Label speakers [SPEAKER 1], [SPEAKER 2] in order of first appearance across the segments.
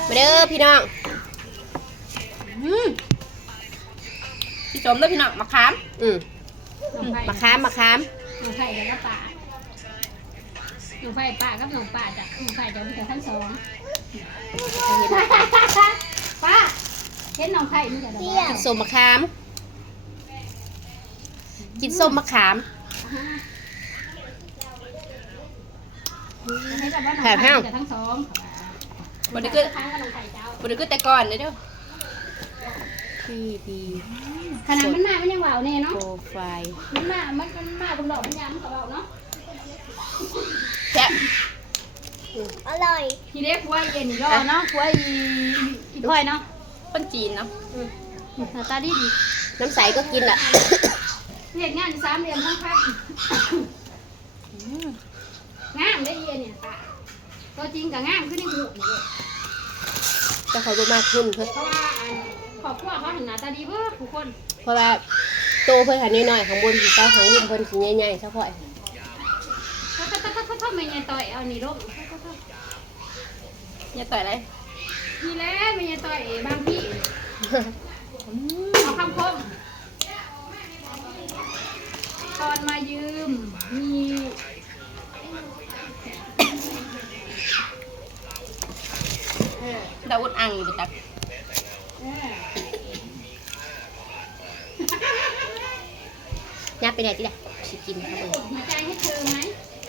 [SPEAKER 1] มาเด้อพี่น้อง
[SPEAKER 2] พี่สมเด้อพี่น้องมะขาม
[SPEAKER 1] มะขาม
[SPEAKER 3] หนูไผ่เดี๋ยวก็ป่าหนูไผ่ป่ากับหนูป่าจ้ะหนูไผ่จะมีแต่ทั้งสองป้าเห็นน้องไผ่มีแต่ดอก
[SPEAKER 1] กินส้มมะขามกินส้มมะขาม
[SPEAKER 3] ให้แบบว่าน้องไผ่มีแต่ทั้งสอง
[SPEAKER 2] บไดคือ
[SPEAKER 3] ทั้งกับน้องไผ่เจ้า
[SPEAKER 2] บไดคือแต่ก่อนเลยเด้อ
[SPEAKER 1] ดี
[SPEAKER 3] ขนาดมันมามันยังเหวาเนี่ยเนาะ
[SPEAKER 1] โปรไฟล์
[SPEAKER 3] มันมาบนดอกมันยามมันกับเราเนาะ
[SPEAKER 2] แซ่บ
[SPEAKER 1] อร่อย
[SPEAKER 3] พี่เล็กไว้เย็นรอเนาะไว้อีพ่อยเนาะ
[SPEAKER 2] คนจีนเนาะ
[SPEAKER 3] หน้าตาดี
[SPEAKER 1] น้ำใสก็กินอ่ะ
[SPEAKER 3] เรียนงาน3 เดือนทั้งพักงามได้เย็นเนี่ยป้าตัวจริงกับงามขึ้นในหูนี่
[SPEAKER 1] จะคอยดูมากขึ้นเพื่อ
[SPEAKER 3] เพราะว่าขอบคุณเขาถึงหน้าตาดีเพื่อทุกคน
[SPEAKER 1] เพราะว่าโตเพื่อนหันน้อยๆข้างบนสีเต้าข้างลุ่มเพื่อนสีใหญ่ๆเฉพาะ
[SPEAKER 3] ถ้าไม่ยังต่อยเอานี่ลง
[SPEAKER 2] อย่าต่อยอะไร
[SPEAKER 3] นี่แหละไม่ยังต่อยบางพี่เอาคำคมตอนมายืมมี
[SPEAKER 2] ดาวุฒอังอยู่จัก
[SPEAKER 1] ยับไปไหนที่ไหนสิกินครับเออ
[SPEAKER 3] มาใจให้เธอไหม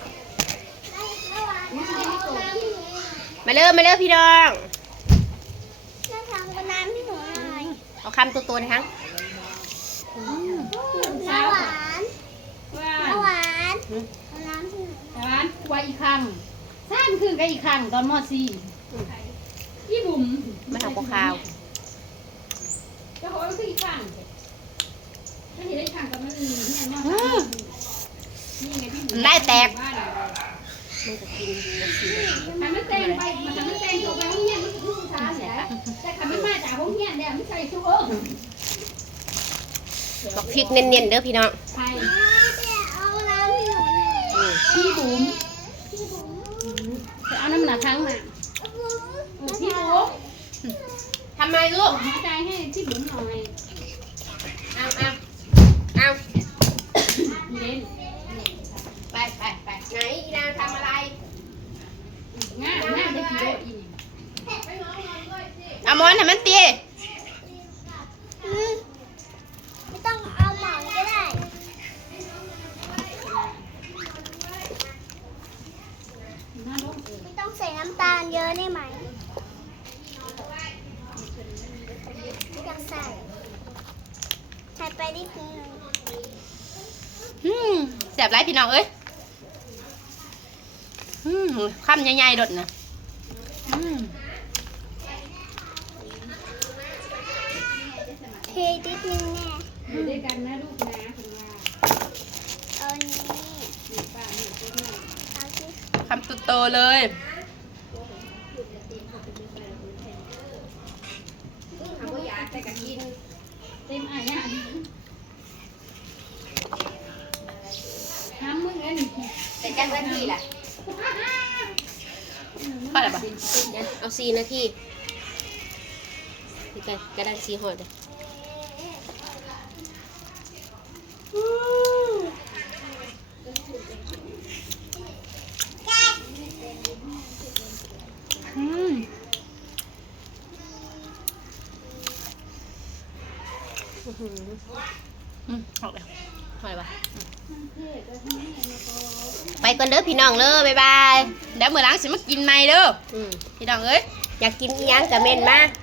[SPEAKER 1] มาเริ่มพี่น้อง
[SPEAKER 4] จะทำกระน้ำให้หนูหน่อย
[SPEAKER 1] เอาคำตัวๆนะครับ
[SPEAKER 4] น้ำหวาน น้ำหวาน น้ำที่
[SPEAKER 3] หวานไว้อีกครั้งสร้างคืนกันอีกครั้งตอนม.4พี่บุ๋ม
[SPEAKER 1] มาทำข้าว
[SPEAKER 3] จะขอคืออีกครั้งถ้าเห็นได้อีกครั้งก็มันเนี่ยม.4นี่ไงพี่บุ๋ม
[SPEAKER 1] ได้แตก
[SPEAKER 3] มันจะกินทำมันเต็มไปมันทำมันเต็มตัวไปห้องเงี้ยมันคือช้าเลยแต่ขับมันมาจากห้องเงี้ยเนี่ยมันใส่ชู
[SPEAKER 1] บอกพริกเน้นๆเด้อพี่น้อง
[SPEAKER 3] ใช่
[SPEAKER 4] เอาน้ำให้หนูหน่อย
[SPEAKER 3] พี่บุ๋มจะเอาน้ำหนักทั้งน่ะพี่บุ๋ม
[SPEAKER 1] ทำไมลูก
[SPEAKER 3] หายใจให้พี่บุ๋มหน่อย
[SPEAKER 1] เอา
[SPEAKER 3] เล่น
[SPEAKER 1] ไปไหนอีนางทำอะไร
[SPEAKER 3] ง่ายได้กี่โลอีนี่
[SPEAKER 1] เอามอนทำมันตี
[SPEAKER 4] ไม่ต้องเอาหมอนก็ได้ไม่ต้องใส่น้ำตาลเยอะได้ไหมไม่ต้องใส่ไปได้ทีนึง
[SPEAKER 1] แสบไรพี่น้องเอ้ยคำใหญ่ๆดดนะ
[SPEAKER 4] เทนิดนึงแน่
[SPEAKER 3] อยู่ด้วยกันนะลูกนะคุณว่า
[SPEAKER 4] เอานี้
[SPEAKER 3] ป้าหนูตัวนี้
[SPEAKER 4] เอาที่
[SPEAKER 1] คำโตๆเลยทำก็อยากใส่กันกิน
[SPEAKER 3] เต็มอ่ะเนี่ยทำมึงนั่น
[SPEAKER 1] แต่จังนาทีแหละพอแล้วปะเอา4 นาทีนี่กระดาน4 ห่อเลย
[SPEAKER 2] ออกแล้ว
[SPEAKER 1] พอแล้วปะไปก่อนเด้อพี่น้องเด้อบ๊ายบาย
[SPEAKER 2] เดี๋ยวมื้อหลังสิมากินใหม่เด้อพี่น้องเอ้ย
[SPEAKER 1] อยากกินอีหยังกะเม่นมา